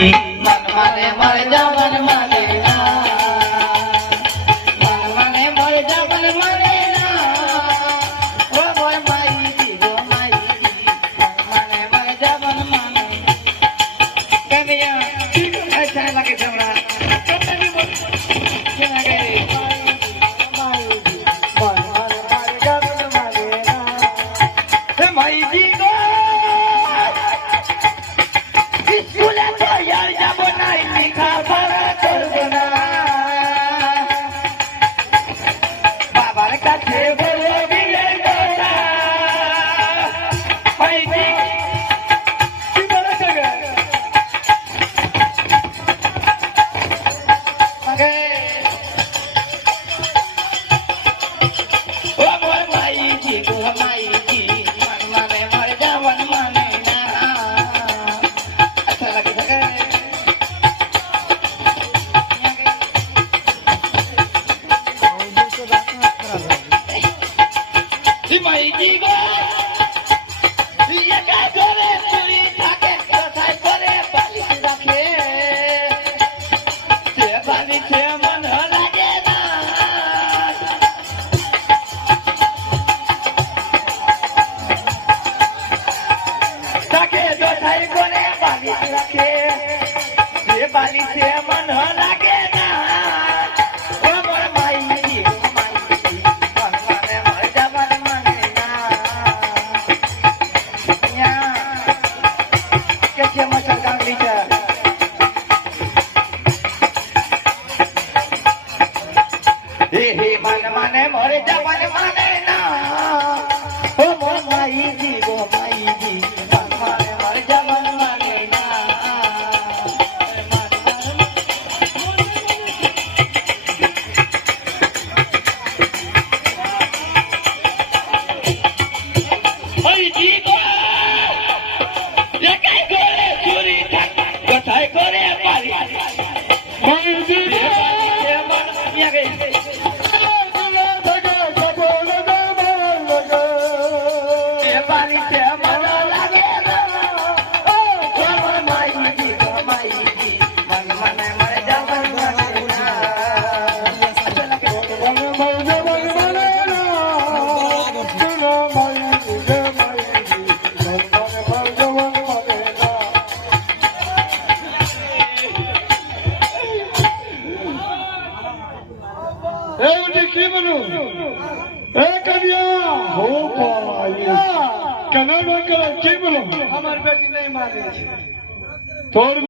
માઈજી મન મને મર જવન મને ના મન મને મર જવન મને ના ઓ બોય માઈજી મન મને મર જવન મને કેમિયા अच्छा लगे जमरा कतनी बोल क्या गे माईजी गो स्कूल तो यार जाबो नहीं लिखा बड़ा कर देना बाबा का छे बोलो बिले डोरा माईजी की बड़ा जगह माईजी गो ये का करे चुरी थाके कसाई करे बाली राखे ते बाली ते मन लागे ना थाके कसाई करे बाली राखे ते बाली ते मन लागे ना ओ मोर माईजी मन माने मोरे जवन माने ना ओ मोर माईजी गो माईजी मन माने मोरे जवन माने ना माईजी गो ये काय करे चोरी कथाय करे पाली माईजी मन या गई हमारी बेटी नहीं मारे